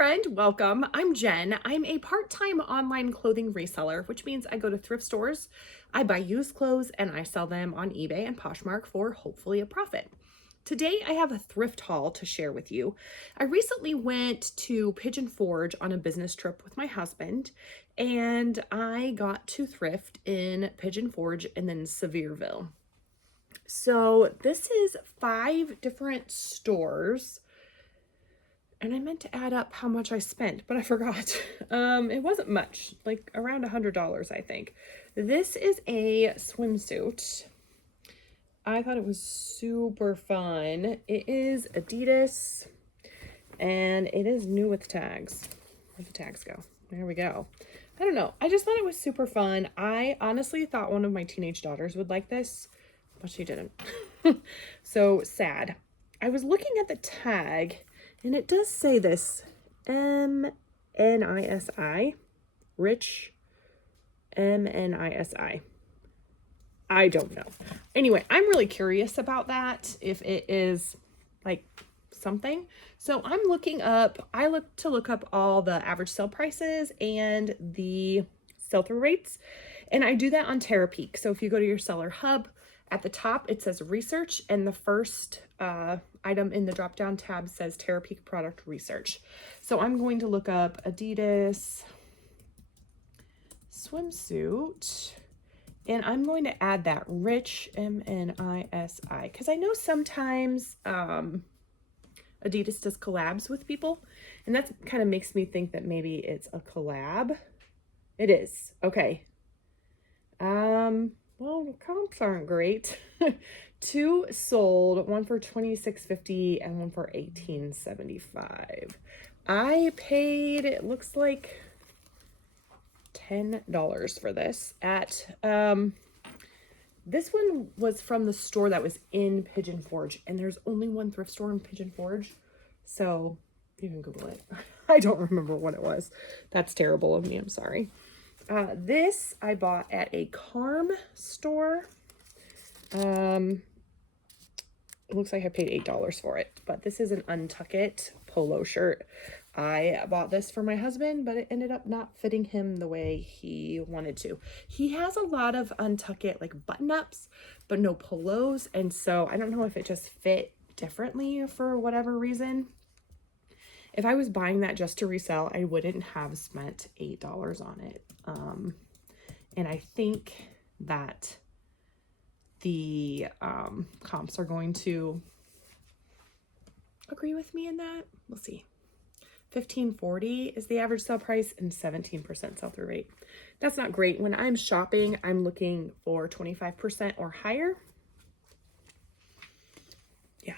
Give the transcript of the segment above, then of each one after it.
friend, welcome. I'm Jen. I'm a part-time online clothing reseller, which means I go to thrift stores, I buy used clothes, and I sell them on eBay and Poshmark for hopefully a profit. Today, I have a thrift haul to share with you. I recently went to Pigeon Forge on a business trip with my husband, and I got to thrift in Pigeon Forge and then Sevierville. So this is 5 different stores. And I meant to add up how much I spent, but I forgot. It wasn't much, like around $100, I think. This is a swimsuit. I thought it was super fun. It is Adidas, and it is new with tags. Where'd the tags go? There we go. I don't know. I just thought it was super fun. I honestly thought one of my teenage daughters would like this, but she didn't. So sad. I was looking at the tag, and it does say this, M-N-I-S-I, Rich, M-N-I-S-I. I don't know. Anyway, I'm really curious about that, if it is like something. So I look to look up all the average sale prices and the sell-through rates. And I do that on Terapeak. So if you go to your seller hub, at the top, it says research, and the first item in the drop-down tab says Terapeak product research. So I'm going to look up Adidas swimsuit, and I'm going to add that Rich, M-N-I-S-I, because I know sometimes Adidas does collabs with people, and that kind of makes me think that maybe it's a collab. It is. Okay. Well, the comps aren't great. 2 sold, one for $26.50 and one for $18.75. I paid, it looks like $10 for this at this one was from the store that was in Pigeon Forge, and there's only one thrift store in Pigeon Forge, so you can Google it. I don't remember what it was. That's terrible of me. I'm sorry. This I bought at a Carm store. It looks like I paid $8 for it, but this is an Untuck It polo shirt. I bought this for my husband, but it ended up not fitting him the way he wanted to. He has a lot of Untuck It like button-ups, but no polos, and so I don't know if it just fit differently for whatever reason. If I was buying that just to resell, I wouldn't have spent $8 on it. And I think that the comps are going to agree with me in that. We'll see. $15.40 is the average sale price and 17% sell-through rate. That's not great. When I'm shopping, I'm looking for 25% or higher. Yeah.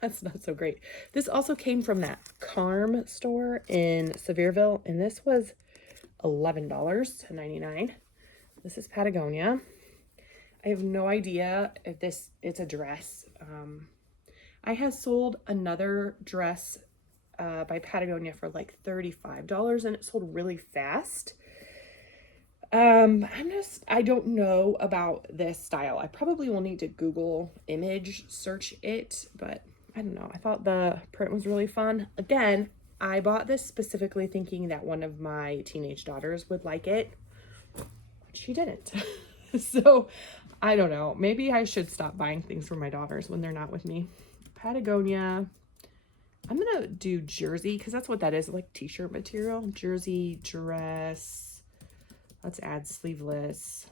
That's not so great. This also came from that Carm store in Sevierville, and this was $11.99. This is Patagonia. I have no idea if it's a dress. I have sold another dress by Patagonia for like $35, and it sold really fast. I don't know about this style. I probably will need to Google image search it, but I don't know. I thought the print was really fun. Again, I bought this specifically thinking that one of my teenage daughters would like it. She didn't. So I don't know. Maybe I should stop buying things for my daughters when they're not with me. Patagonia. I'm going to do jersey because that's what that is, like t-shirt material. Jersey dress. Let's add sleeveless.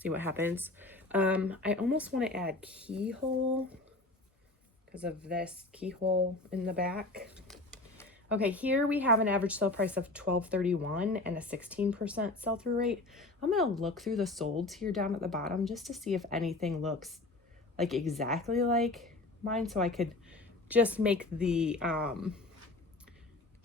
See what happens. I almost want to add keyhole because of this keyhole in the back. Okay, here we have an average sale price of $12.31 and a 16% sell-through rate. I'm going to look through the solds here down at the bottom just to see if anything looks like exactly like mine, so I could just make the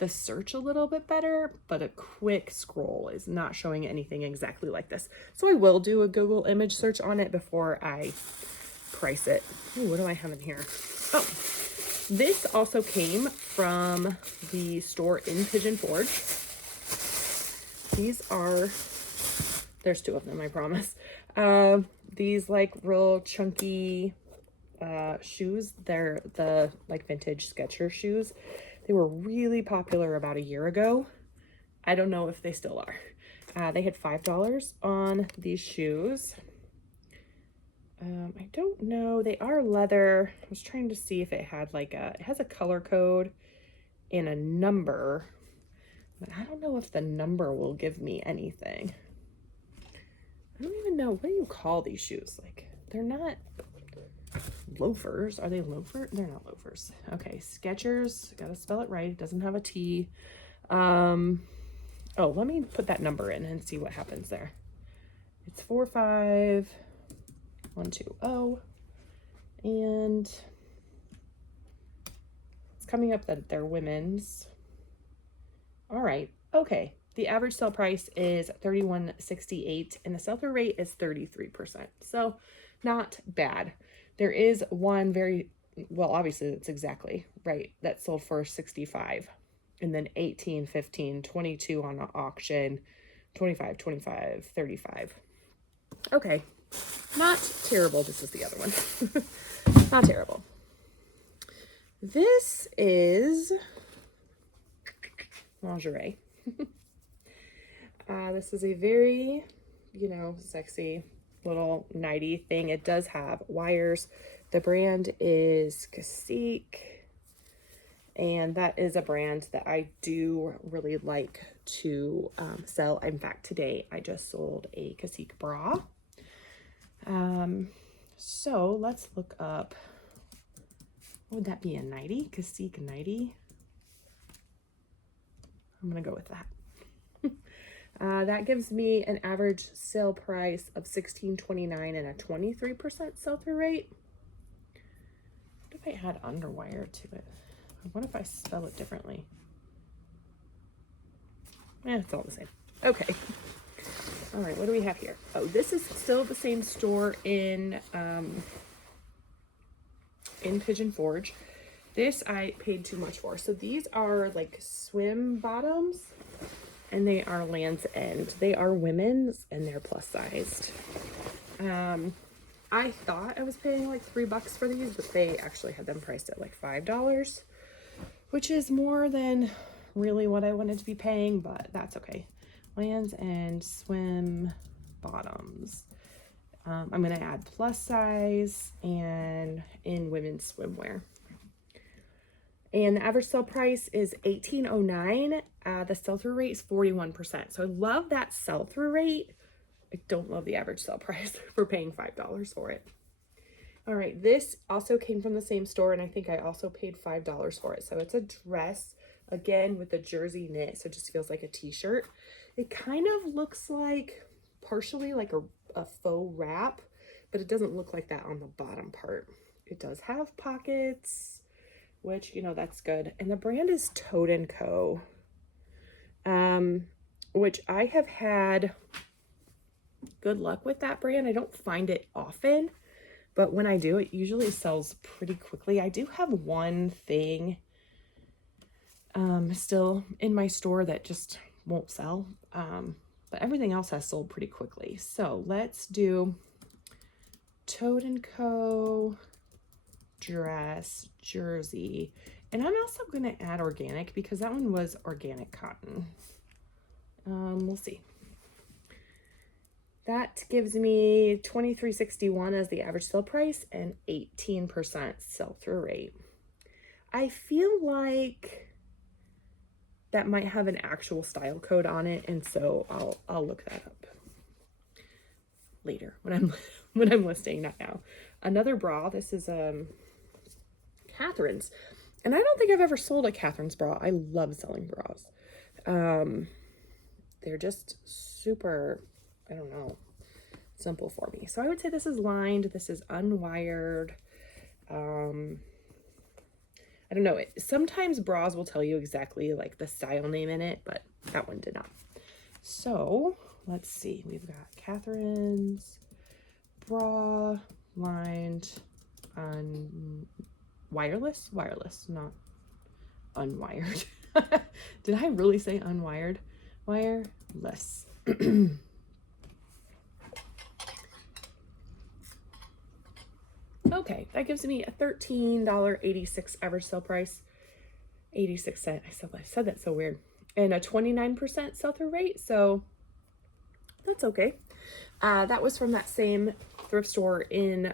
search a little bit better, but a quick scroll is not showing anything exactly like this. So I will do a Google image search on it before I price it. Ooh, what do I have in here? Oh, this also came from the store in Pigeon Forge. These are, there's 2 of them, I promise. These like real chunky shoes. They're the like vintage Skechers shoes. They were really popular about a year ago. I don't know if they still are. They had $5 on these shoes. I don't know. They are leather. I was trying to see if it had like it has a color code and a number, but I don't know if the number will give me anything. I don't even know. What do you call these shoes? Like, they're not loafers. Are they loafers? They're not loafers. Okay, Skechers. Gotta spell it right. It doesn't have a T. Oh, let me put that number in and see what happens there. It's 45120, and it's coming up that they're women's. All right. Okay. The average sale price is $31.68 and the sell-through rate is 33%. So not bad. There is one very, well, obviously that's exactly right, that sold for $65, and then 18, 15, 22 on an auction, 25, 25, 35. Okay. Not terrible. This is the other one. Not terrible. This is lingerie. This is a very, sexy little nighty thing. It does have wires. The brand is Cacique, and that is a brand that I do really like to sell. In fact, today I just sold a Cacique bra. So let's look up, what would that be, a nightie? Cacique nightie? I'm gonna go with that. That gives me an average sale price of $16.29 and a 23% sell-through rate. What if I add underwire to it? What if I spell it differently? It's all the same. Okay. All right, what do we have here? Oh, this is still the same store in Pigeon Forge. This I paid too much for. So these are like swim bottoms, and they are Land's End. They are women's and they're plus sized. I thought I was paying like $3 for these, but they actually had them priced at like $5, which is more than really what I wanted to be paying, but that's okay. Land's End swim bottoms. I'm gonna add plus size and in women's swimwear. And the average sale price is $18.09. The sell-through rate is 41%. So I love that sell-through rate. I don't love the average sale price for paying $5 for it. All right, this also came from the same store, and I think I also paid $5 for it. So it's a dress, again, with a jersey knit, so it just feels like a t-shirt. It kind of looks like partially like a faux wrap, but it doesn't look like that on the bottom part. It does have pockets, which, that's good. And the brand is Todd & Co., which I have had good luck with that brand. I don't find it often, but when I do, it usually sells pretty quickly. I do have one thing still in my store that just won't sell, but everything else has sold pretty quickly. So let's do Todd & Co. dress jersey, and I'm also going to add organic because that one was organic cotton. We'll see. That gives me $23.61 as the average sale price and 18% sell-through rate. I feel like that might have an actual style code on it, and so I'll look that up later when I'm listing, not now. Another bra. This is Catherine's, and I don't think I've ever sold a Catherine's bra. I love selling bras. They're just super, I don't know, simple for me. So I would say this is lined, this is unwired. I don't know, sometimes bras will tell you exactly like the style name in it, but that one did not. So let's see, we've got Catherine's bra, lined, wireless, not unwired. Did I really say unwired? Wireless. Okay, that gives me a $13.86 average sale price. 86 cents. I said that so weird. And a 29% sell-through rate, so that's okay. That was from that same thrift store in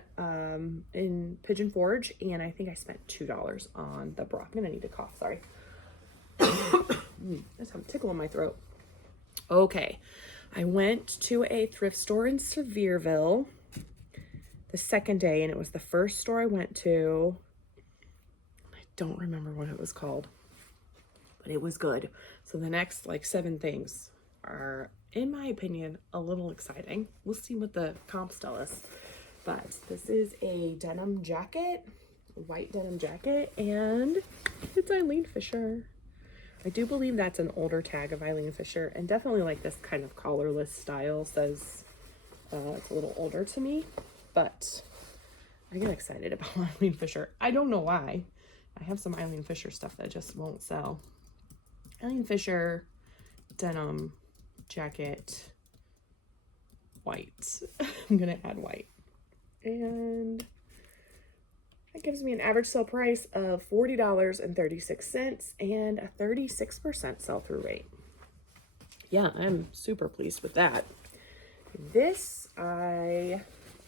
Pigeon Forge, and I think I spent $2 on the bra. I'm gonna need to cough, sorry. There's some tickle in my throat. Okay, I went to a thrift store in Sevierville the second day, and it was the first store I went to. I don't remember what it was called, but it was good. So the next like 7 things are, in my opinion, a little exciting. We'll see what the comps tell us. But this is a denim jacket, white denim jacket, and it's Eileen Fisher. I do believe that's an older tag of Eileen Fisher, and definitely like this kind of collarless style says it's a little older to me, but I get excited about Eileen Fisher. I don't know why. I have some Eileen Fisher stuff that just won't sell. Eileen Fisher denim jacket, white. I'm gonna add white. And that gives me an average sale price of $40.36 and a 36% sell-through rate. Yeah, I'm super pleased with that. This I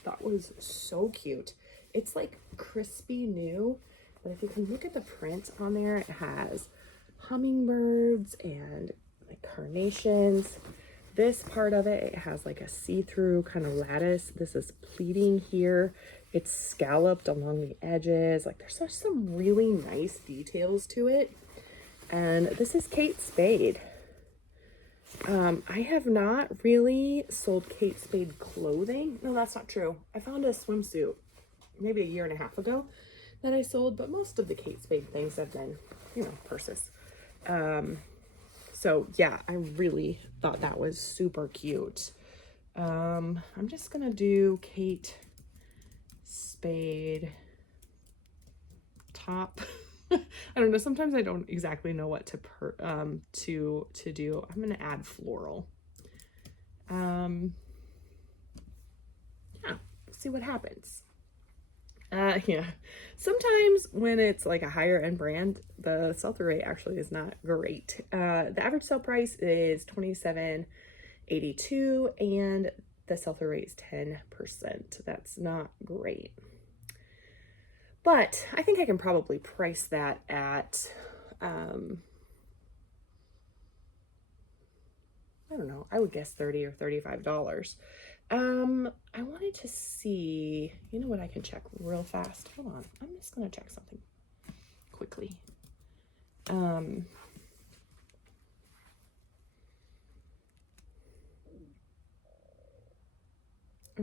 thought was so cute. It's like crispy new, but if you can look at the print on there, it has hummingbirds and like carnations. This part of it, it has like a see-through kind of lattice. This is pleating here. It's scalloped along the edges. Like there's just some really nice details to it. And this is Kate Spade. I have not really sold Kate Spade clothing. No, that's not true. I found a swimsuit maybe a year and a half ago that I sold, but most of the Kate Spade things have been, you know, purses. So yeah, I really thought that was super cute. I'm just gonna do Kate Spade top. I don't know. Sometimes I don't exactly know what to do. I'm gonna add floral. Yeah, see what happens. Yeah, sometimes when it's like a higher end brand, the sell-through rate actually is not great. The average sale price is $27.82 and the sell-through rate is 10%. That's not great. But I think I can probably price that at, I don't know, I would guess $30 or $35. I wanted to see, you know what, I can check real fast. Hold on, I'm just gonna check something quickly. I'm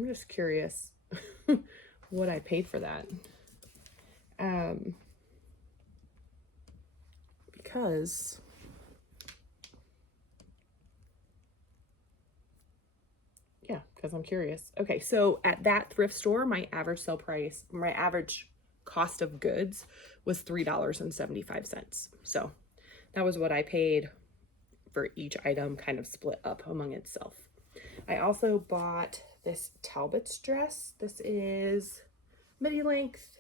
just curious what I paid for that. Because I'm curious. Okay, so at that thrift store, my average sale price, my average cost of goods was $3.75. So that was what I paid for each item, kind of split up among itself. I also bought this Talbot's dress. This is midi length,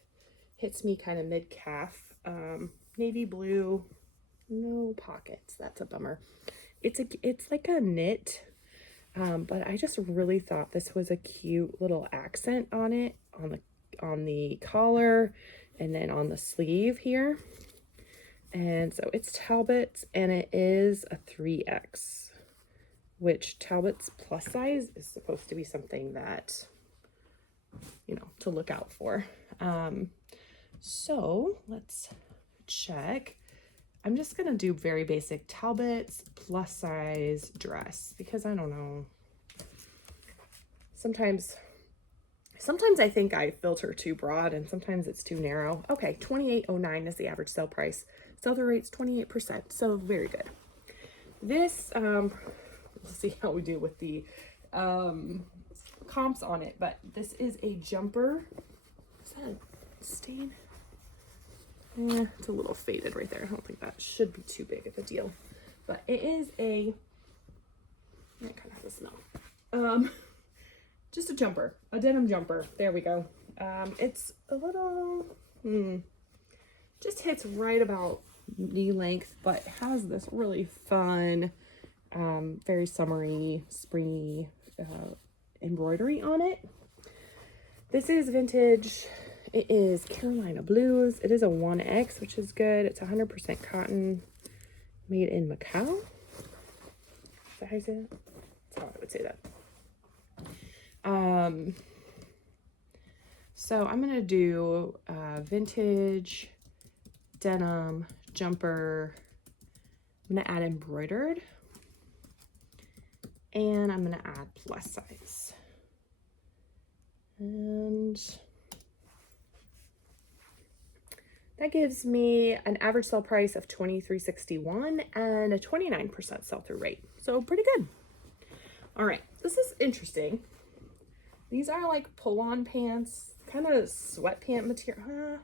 hits me kind of mid-calf, navy blue, no pockets. That's a bummer. It's like a knit, but I just really thought this was a cute little accent on it, on the collar and then on the sleeve here. And so it's Talbot's, and it is a 3X, which Talbot's plus size is supposed to be something that, you know, to look out for. So let's check. I'm just gonna do very basic Talbot's plus size dress because I don't know. Sometimes I think I filter too broad and sometimes it's too narrow. Okay, $28.09 is the average sale price. Sell-through rate's 28%, so very good. This, we'll see how we do with the comps on it, but this is a jumper. Is that a stain? It's a little faded right there. I don't think that should be too big of a deal, but it is it kind of has a smell. Just a jumper, a denim jumper. There we go. It's a little, just hits right about knee length, but has this really fun, very summery, springy embroidery on it. This is vintage. It is Carolina Blues. It is a 1X, which is good. It's 100% cotton, made in Macau. Is that how you say that? That's how I would say that. So I'm gonna do vintage denim jumper. I'm gonna add embroidered, and I'm gonna add plus size. And that gives me an average sell price of $23.61 and a 29% sell-through rate. So pretty good. All right, this is interesting. These are like pull-on pants, kind of sweatpant material.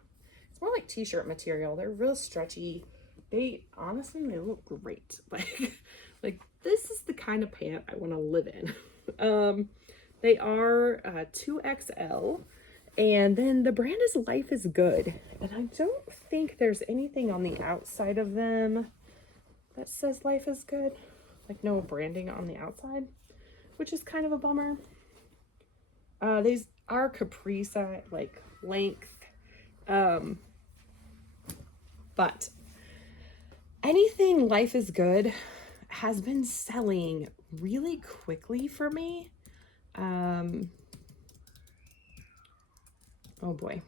It's more like t-shirt material. They're real stretchy. They honestly, they look great. Like this is the kind of pant I want to live in. They are 2XL. And then the brand is Life is Good. And I don't think there's anything on the outside of them that says Life is Good. Like no branding on the outside, which is kind of a bummer. These are capri size, like length. But anything Life is Good has been selling really quickly for me. Oh boy.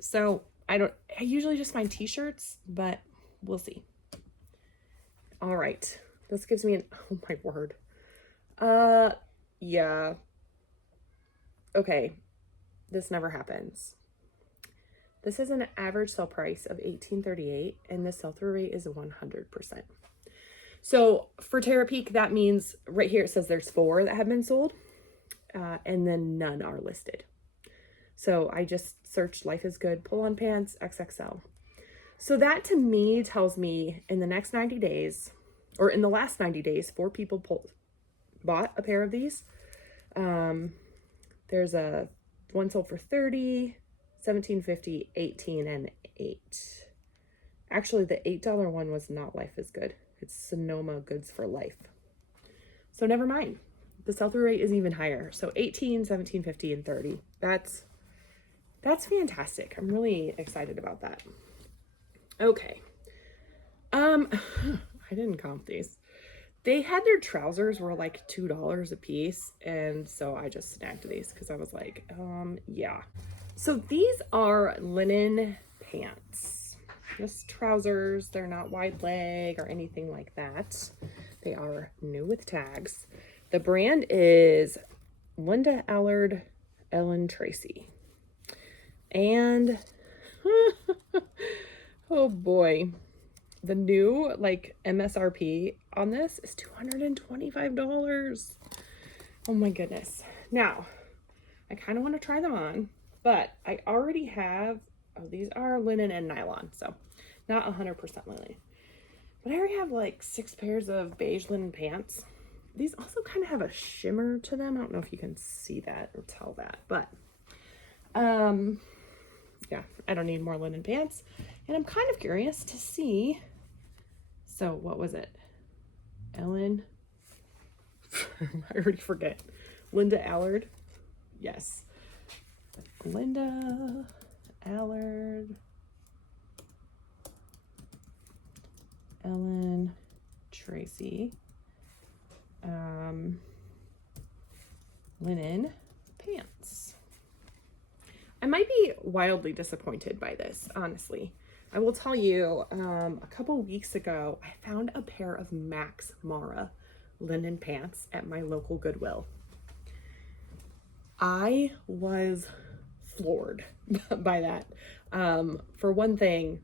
So I usually just find t-shirts, but we'll see. All right. This gives me oh my word. Yeah. Okay. This never happens. This is an average sell price of $18.38 and the sell-through rate is 100%. So for Tara Peak, that means right here it says there's 4 that have been sold, and then none are listed. So I just searched Life is Good pull-on pants XXL. So that to me tells me in the next 90 days, or in the last 90 days, 4 people bought a pair of these. There's one sold for $30, $17.50, $18, and $8. Actually, the $8 one was not Life is Good. It's Sonoma Goods for Life. So never mind. The sell-through rate is even higher. So $18, $17.50, and $30. That's fantastic. I'm really excited about that. Okay. I didn't comp these. They had their trousers were like $2 a piece, and so I just snagged these because I was like, yeah. So these are linen pants. Just trousers. They're not wide leg or anything like that. They are new with tags. The brand is Linda Allard Ellen Tracy. And oh boy, the new like MSRP on this is $225. Oh my goodness. Now, I kind of want to try them on, but I already have, these are linen and nylon, so not 100% linen. But I already have like 6 pairs of beige linen pants. These also kind of have a shimmer to them. I don't know if you can see that or tell that, but yeah, I don't need more linen pants. And I'm kind of curious to see. So what was it? Ellen? I already forget. Linda Allard. Yes. Linda Allard. Ellen Tracy. Linen pants. I might be wildly disappointed by this, honestly. I will tell you, a couple weeks ago, I found a pair of Max Mara linen pants at my local Goodwill. I was floored by that. For one thing,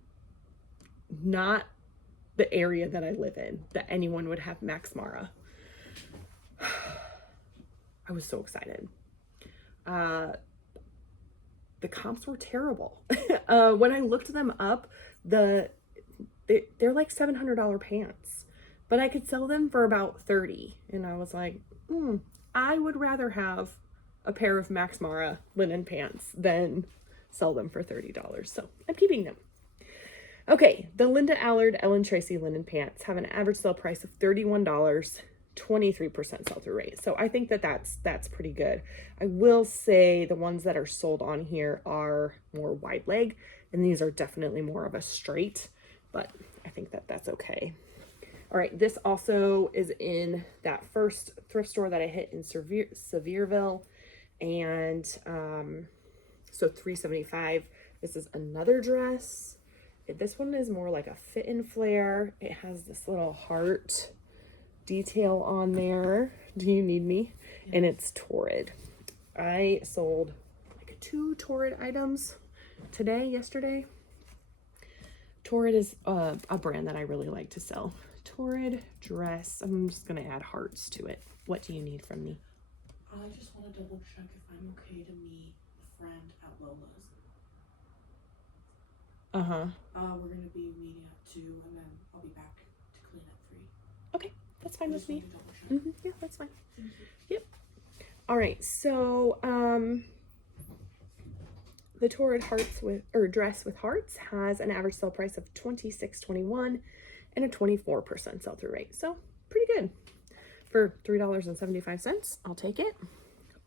not the area that I live in that anyone would have Max Mara. I was so excited. The comps were terrible. When I looked them up, they're like $700 pants, but I could sell them for about $30. And I was like, I would rather have a pair of Max Mara linen pants than sell them for $30. So I'm keeping them. Okay, the Linda Allard Ellen Tracy linen pants have an average sale price of $31, 23% sell-through rate. So I think that that's pretty good. I will say the ones that are sold on here are more wide leg, and these are definitely more of a straight, but I think that that's okay. All right, this also is in that first thrift store that I hit in Sevierville, and so $3.75. This is another dress. This one is more like a fit and flare. It has this little heart detail on there. Do you need me? Yeah. And it's Torrid. I sold like 2 Torrid items yesterday. Torrid is a brand that I really like to sell. Torrid dress. I'm just going to add hearts to it. What do you need from me? I just want to double check if I'm okay to meet a friend at Lola's. We're going to be meeting at 2, and then I'll be back to clean at 3. Okay, that's fine with me. Yeah, that's fine. Thank you. Yep. All right, so the Torrid dress with hearts has an average sale price of $26.21 and a 24% sell-through rate. So pretty good for $3.75. I'll take it.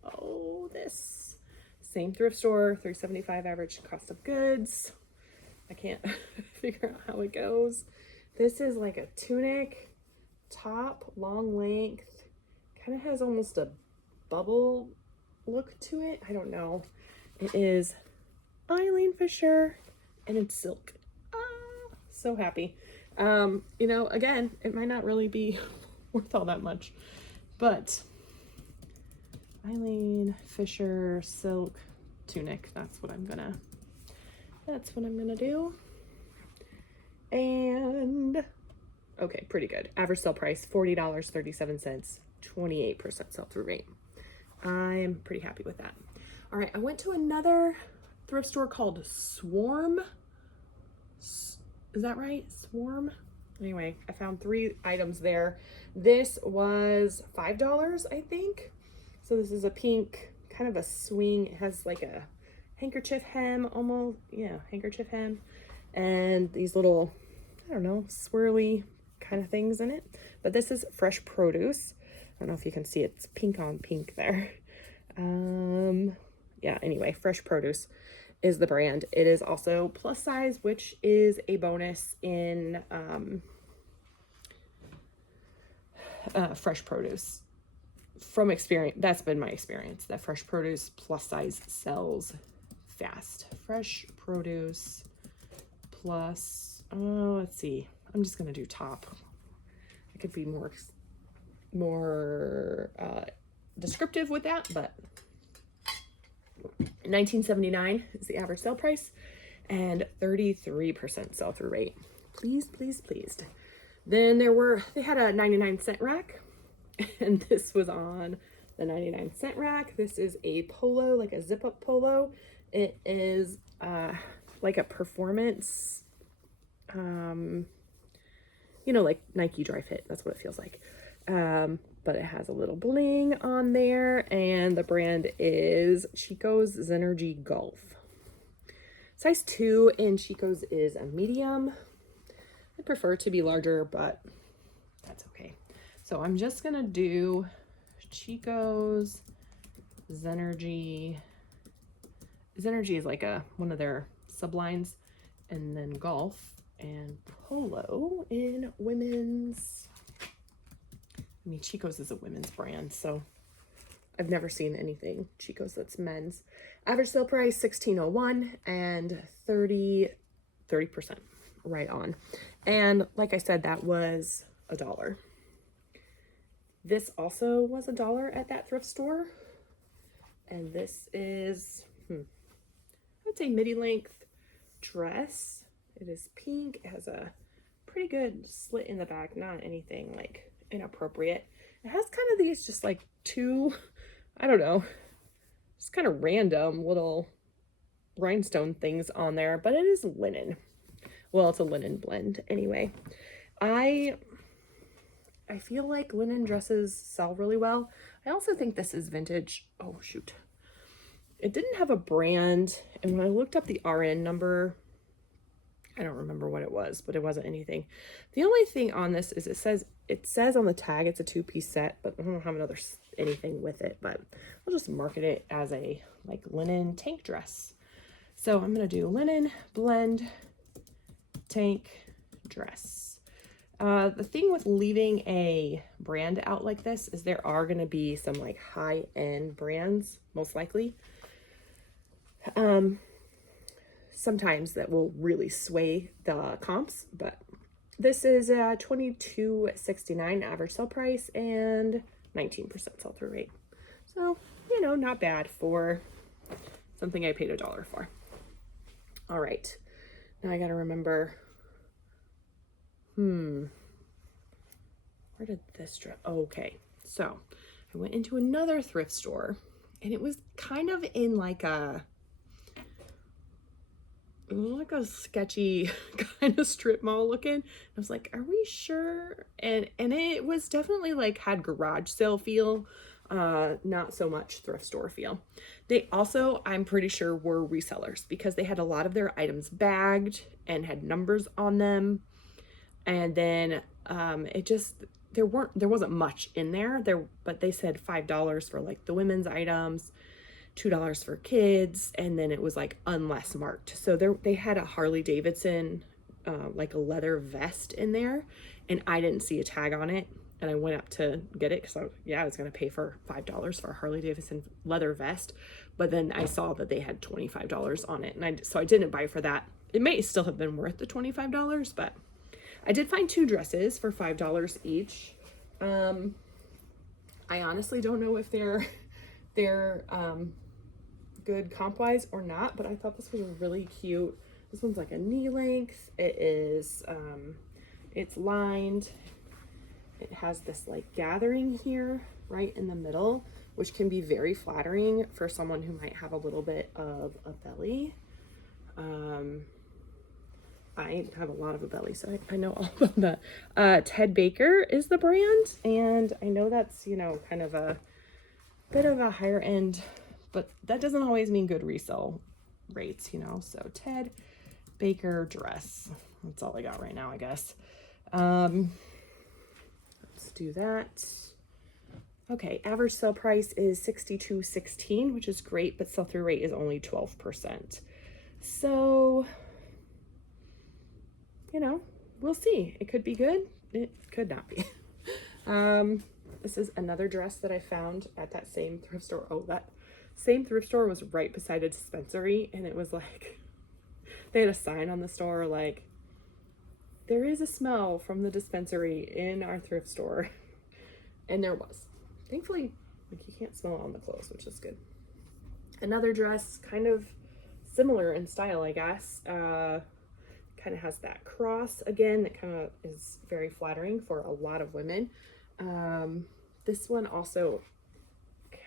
Oh, this same thrift store, $3.75 average cost of goods. I can't figure out how it goes. This is like a tunic top, long length, kind of has almost a bubble look to it. I don't know. It is Eileen Fisher and it's silk. So happy. You know, again, it might not really be worth all that much, but Eileen Fisher silk tunic, that's what I'm gonna do. And okay, pretty good. Average sale price $40.37, 28% sell-through rate. I'm pretty happy with that. All right, I went to another thrift store called Swarm. Is that right? Swarm? Anyway, I found 3 items there. This was $5, I think. So this is a pink, kind of a swing. It has like a handkerchief hem almost. Yeah, handkerchief hem. And these little, I don't know, swirly kind of things in it. But this is fresh produce. I don't know if you can see it. It's pink on pink there. Yeah, anyway, fresh produce is the brand. It is also plus size, which is a bonus in fresh produce. From experience, that's been my experience, that fresh produce plus size sells fast. Fresh produce plus, let's see, I'm just gonna do top. I could be more descriptive with that, but $19.79 is the average sale price and 33% sell-through rate. Pleased. Then they had a 99-cent rack, and this was on the 99-cent rack. This is a polo, like a zip-up polo. It is like a performance, you know, like Nike Dry Fit. That's what it feels like. But it has a little bling on there, and the brand is Chico's Zenergy Golf. Size 2 in Chico's is a medium. I prefer to be larger, but that's okay. So I'm just gonna do Chico's Zenergy. Zenergy is like one of their sublines, and then Golf and Polo in women's. I mean, Chico's is a women's brand, so I've never seen anything Chico's that's men's. Average sale price $16.01 and 30% right on. And like I said, that was $1. This also was $1 at that thrift store. And this is, I would say midi-length dress. It is pink. It has a pretty good slit in the back, not anything like inappropriate. It has kind of these just like 2, I don't know, just kind of random little rhinestone things on there, but it is linen. Well, it's a linen blend anyway. I feel like linen dresses sell really well. I also think this is vintage. Oh shoot, it didn't have a brand. And when I looked up the RN number, I don't remember what it was, but it wasn't anything. The only thing on this is it says on the tag it's a 2-piece set, but I don't have anything with it, but I'll just market it as a like linen tank dress. So I'm going to do linen blend tank dress. The thing with leaving a brand out like this is there are going to be some like high-end brands, most likely. Sometimes that will really sway the comps, but this is $22.69 average sale price and 19% sell-through rate. So, you know, not bad for something I paid $1 for. All right, now I gotta remember, where did this dress, okay. So I went into another thrift store and it was kind of in like a sketchy kind of strip mall looking. I was like, are we sure? And it was definitely like had garage sale feel, not so much thrift store feel. They also, I'm pretty sure, were resellers because they had a lot of their items bagged and had numbers on them. And then there wasn't much in there, but they said $5 for like the women's items, $2 for kids, and then it was like unless marked. So they had a Harley Davidson, like a leather vest in there, and I didn't see a tag on it. And I went up to get it because I was going to pay for $5 for a Harley Davidson leather vest. But then I saw that they had $25 on it. And so I didn't buy for that. It may still have been worth the $25, but I did find 2 dresses for $5 each. I honestly don't know if they're good comp wise or not, but I thought this was really cute. This one's like a knee length. It is, it's lined. It has this like gathering here right in the middle, which can be very flattering for someone who might have a little bit of a belly. I have a lot of a belly, so I know all about that. Ted Baker is the brand, and I know that's, you know, kind of a bit of a higher end, but that doesn't always mean good resale rates, you know. So Ted Baker dress, that's all I got right now, I guess. Let's do that. Okay, average sale price is $62.16, which is great, but sell-through rate is only 12%. So, you know, we'll see. It could be good. It could not be. This is another dress that I found at that same thrift store. Oh, that same thrift store was right beside a dispensary, and it was like, they had a sign on the store like, there is a smell from the dispensary in our thrift store. And there was. Thankfully, like, you can't smell it on the clothes, which is good. Another dress, kind of similar in style, I guess. Kind of has that cross again that kind of is very flattering for a lot of women. This one also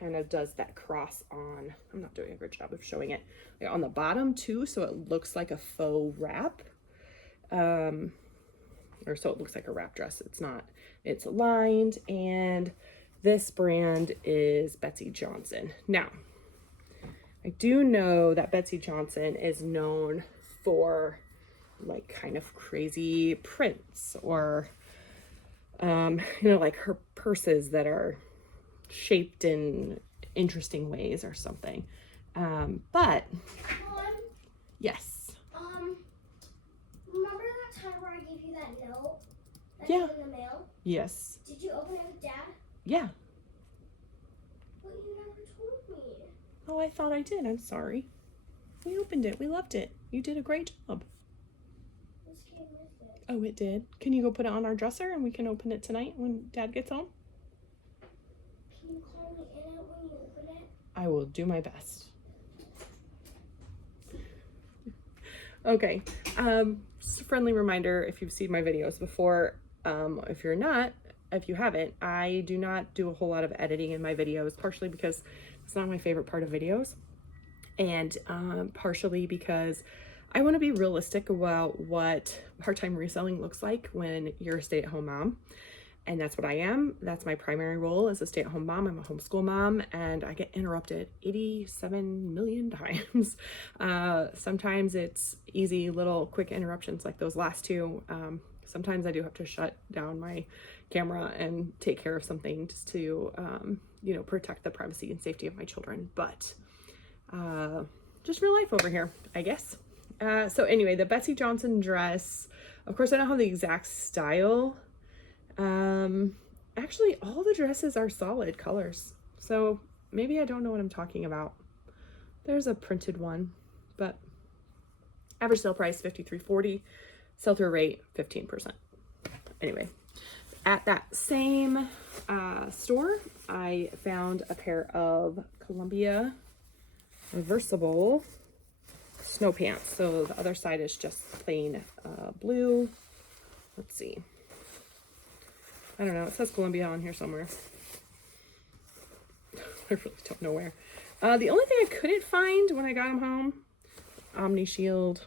kind of does that cross on, I'm not doing a good job of showing it, like on the bottom too, so it looks like a faux wrap. Or so it looks like a wrap dress. It's not. It's lined, and this brand is Betsy Johnson. Now, I do know that Betsy Johnson is known for like kind of crazy prints or, you know, like her purses that are shaped in interesting ways or something. But Mom, yes. remember that time where I gave you that note? That Yeah. came in the mail? Yes. Did you open it with Dad? Yeah. But you never told me. Oh, I thought I did. I'm sorry. We opened it. We loved it. You did a great job. This came with it. Oh, it did. Can you go put it on our dresser and we can open it tonight when Dad gets home? Can you call me in it when you open it? I will do my best. Okay. Just a friendly reminder, if you've seen my videos before, if you haven't, I do not do a whole lot of editing in my videos, partially because it's not my favorite part of videos, and partially because I want to be realistic about what part-time reselling looks like when you're a stay-at-home mom. And that's what I am. That's my primary role as a stay-at-home mom. I'm a homeschool mom, and I get interrupted 87 million times. Sometimes it's easy little quick interruptions like those last two. Sometimes I do have to shut down my camera and take care of something just to, you know, protect the privacy and safety of my children. But just real life over here, I guess. So anyway, the Betsy Johnson dress, of course, I don't have the exact style. Actually, all the dresses are solid colors. So maybe I don't know what I'm talking about. There's a printed one, but average sale price $53.40, sell-through rate 15%. Anyway, at that same store, I found a pair of Columbia reversible snow pants. So the other side is just plain blue. Let's see. I don't know. It says Columbia on here somewhere. I really don't know where. The only thing I couldn't find when I got them home, Omni Shield,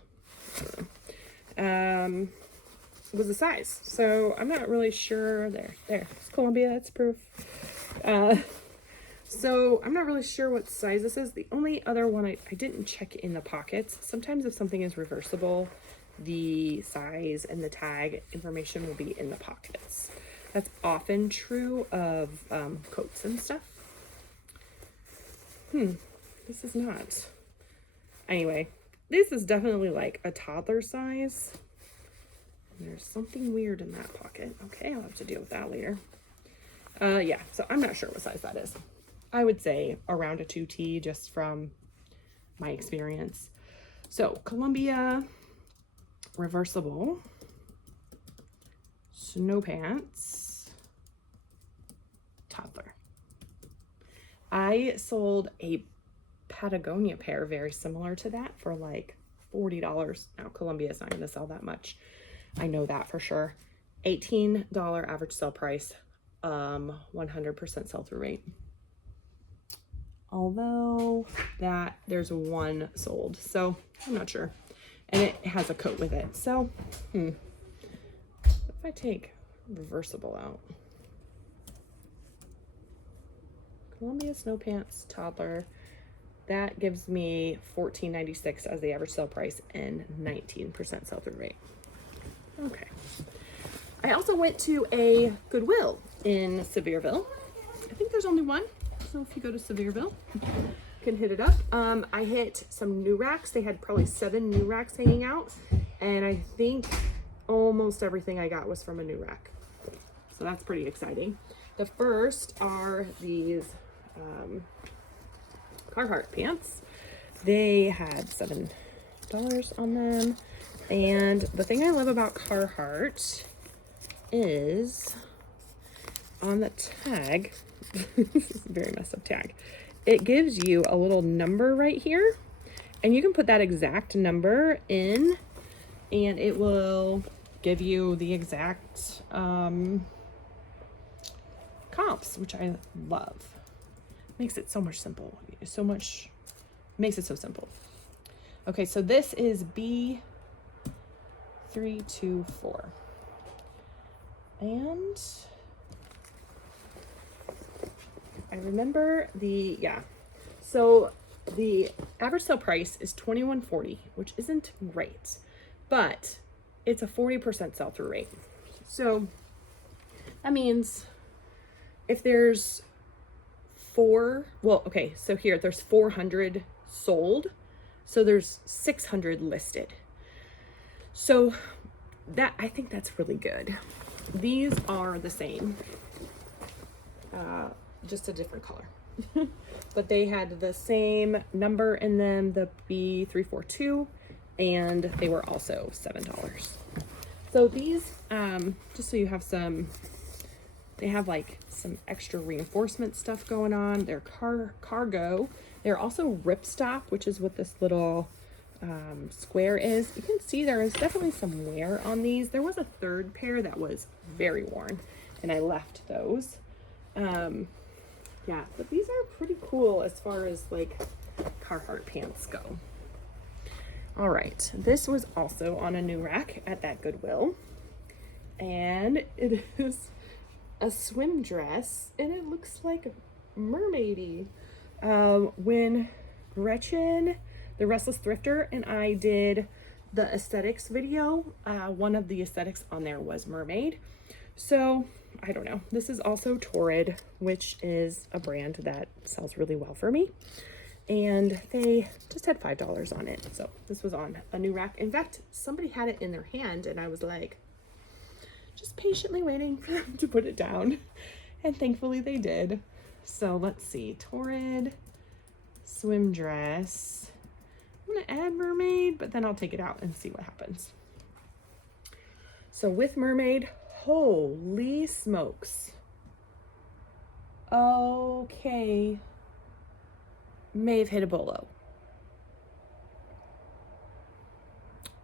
was the size. So I'm not really sure. There, it's Columbia. It's proof. So I'm not really sure what size this is. The only other one I didn't check in the pockets. Sometimes if something is reversible, the size and the tag information will be in the pockets. That's often true of coats and stuff. This is not. Anyway, this is definitely like a toddler size. There's something weird in that pocket. Okay, I'll have to deal with that later. Yeah, so I'm not sure what size that is. I would say around a 2T just from my experience. So Columbia reversible snow pants, toddler. I sold a Patagonia pair very similar to that for like $40. Now Columbia is not going to sell that much. I know that for sure. $18 average sale price, 100% sell-through rate. Although that there's one sold, so I'm not sure. And it has a coat with it. So, if I take reversible out, Columbia snow pants toddler, that gives me $14.96 as the average sale price and 19% sell-through rate. Okay. I also went to a Goodwill in Sevierville. I think there's only one. So if you go to Sevierville, you can hit it up. I hit some new racks. They had probably 7 new racks hanging out. And I think almost everything I got was from a new rack. So that's pretty exciting. The first are these Carhartt pants. They had $7 on them. And the thing I love about Carhartt is on the tag, this is a very messed up tag, it gives you a little number right here, and you can put that exact number in and it will give you the exact comps, which I love. Makes it so much simple. Makes it so simple. Okay, so this is B324. And I remember so the average sale price is $21.40, which isn't great, but it's a 40% sell-through rate. So that means if there's so here there's 400 sold, so there's 600 listed. So that, I think that's really good. These are the same, just a different color. But they had the same number in them, the B342, and they were also $7. So these, just so you have some, they have like some extra reinforcement stuff going on. They're cargo. They're also ripstop, which is what this little square is. You can see there is definitely some wear on these. There was a third pair that was very worn, and I left those. Yeah, but these are pretty cool as far as like Carhartt pants go. All right, this was also on a new rack at that Goodwill, and it is a swim dress, and it looks like mermaidy. When Gretchen, the Restless Thrifter, and I did the aesthetics video, one of the aesthetics on there was mermaid. So I don't know. This is also Torrid, which is a brand that sells really well for me. And they just had $5 on it. So this was on a new rack. In fact, somebody had it in their hand and I was like, just patiently waiting for them to put it down. And thankfully they did. So let's see, Torrid swim dress. I'm gonna add mermaid, but then I'll take it out and see what happens. So with mermaid, holy smokes. Okay. May have hit a bolo.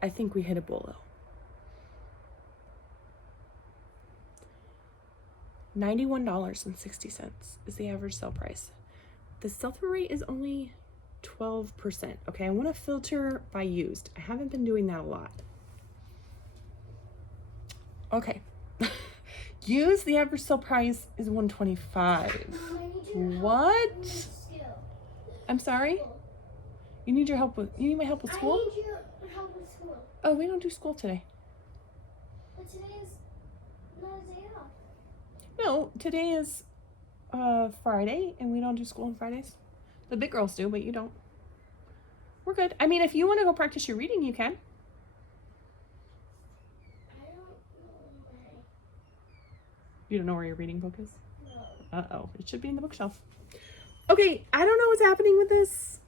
I think we hit a bolo. $91.60 is the average sale price. The sell-through rate is only 12%. Okay, I want to filter by used. I haven't been doing that a lot. Okay. Used, the average sale price is $125. What? I'm sorry? You need your help with, you need my help with school? I need your help with school. Oh, we don't do school today. But today is not a day off. No, today is Friday, and we don't do school on Fridays. The big girls do, but you don't. We're good. I mean, if you want to go practice your reading, you can. I don't know where. You don't know where your reading book is? No. Uh-oh. It should be in the bookshelf. Okay, I don't know what's happening with this.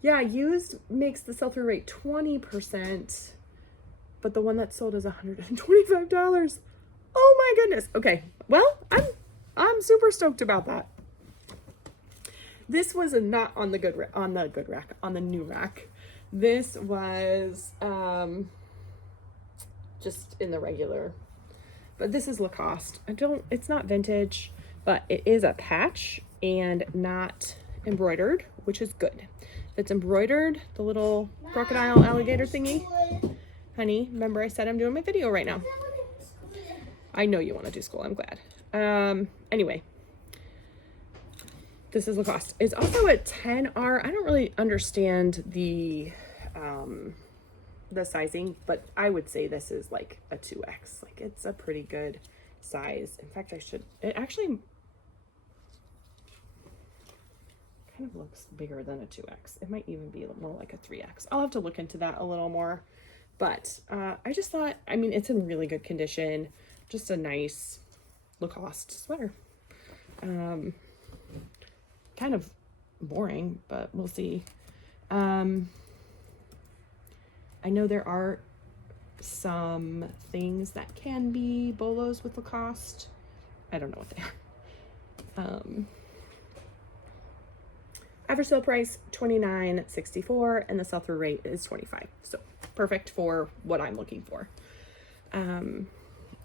Yeah, used makes the sell-through rate 20%, but the one that sold is $125. Oh my goodness. Okay, well, I'm super stoked about that. This was not on the on the new rack. This was just in the regular. But this is Lacoste. It's not vintage, but it is a patch and not embroidered, which is good. If it's embroidered, the little crocodile alligator thingy. Honey, remember I said I'm doing my video right now. I know you want to do school. I'm glad. Anyway, this is Lacoste. It's also a 10R. I don't really understand the sizing, but I would say this is like a 2X. Like, it's a pretty good size. In fact, it actually kind of looks bigger than a 2X. It might even be more like a 3X. I'll have to look into that a little more. But I just thought, I mean, it's in really good condition. Just a nice Lacoste sweater. Kind of boring, but we'll see. I know there are some things that can be bolos with Lacoste. I don't know what they are. Average sale price $29.64, and the sell-through rate is 25. So perfect for what I'm looking for.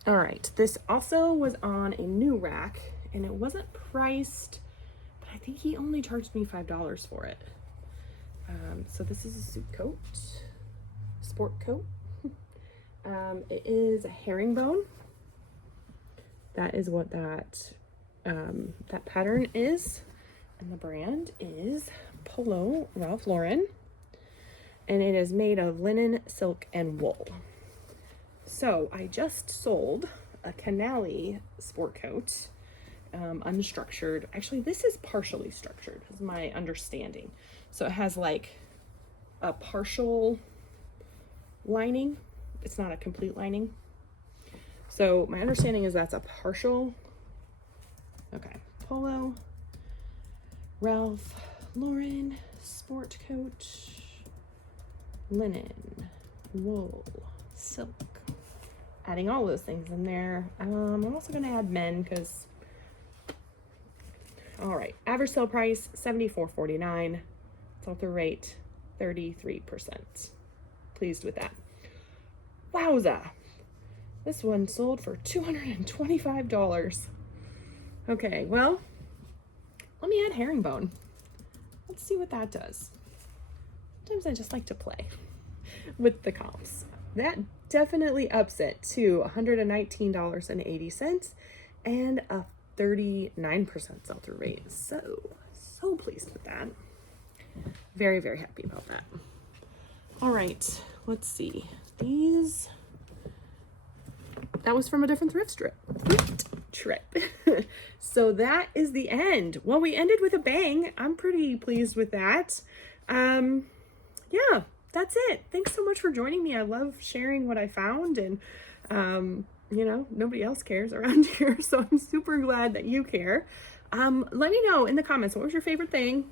All right, this also was on a new rack, and it wasn't priced, but I think he only charged me $5 for it. So this is a suit coat, sport coat. It is a herringbone. That is what that pattern is. And the brand is Polo Ralph Lauren. And it is made of linen, silk, and wool. So I just sold a Canali sport coat, unstructured. Actually, this is partially structured, is my understanding. So it has like a partial lining. It's not a complete lining. So my understanding is that's a partial. Okay, Polo Ralph Lauren sport coat, linen, wool, silk. Adding all those things in there. I'm also going to add men because, all right, average sale price $74.49. Sell-through rate 33%. Pleased with that. Wowza. This one sold for $225. Okay, well, let me add herringbone. Let's see what that does. Sometimes I just like to play with the comps. That definitely ups it to $119.80 and a 39% sell-through rate. So pleased with that. Very, very happy about that. All right, let's see. That was from a different thrift trip. So that is the end. Well, we ended with a bang. I'm pretty pleased with that. Yeah, that's it. Thanks so much for joining me. I love sharing what I found, and you know, nobody else cares around here, so I'm super glad that you care. Let me know in the comments, what was your favorite thing?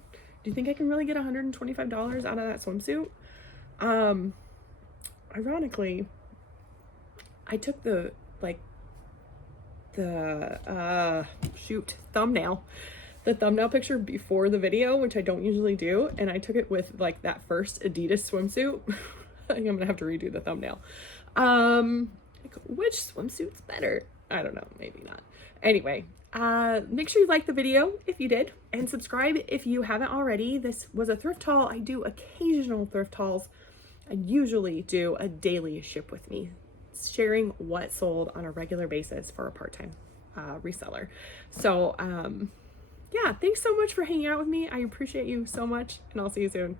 Do you think I can really get $125 out of that swimsuit? Ironically, I took the thumbnail picture before the video, which I don't usually do, and I took it with like that first Adidas swimsuit. I think I'm gonna have to redo the thumbnail. Like, which swimsuit's better? I don't know, maybe not. Anyway, make sure you like the video if you did, and subscribe if you haven't already. This was a thrift haul. I do occasional thrift hauls. I usually do a daily ship with me, sharing what sold on a regular basis for a part-time reseller. So yeah, thanks so much for hanging out with me. I appreciate you so much, and I'll see you soon.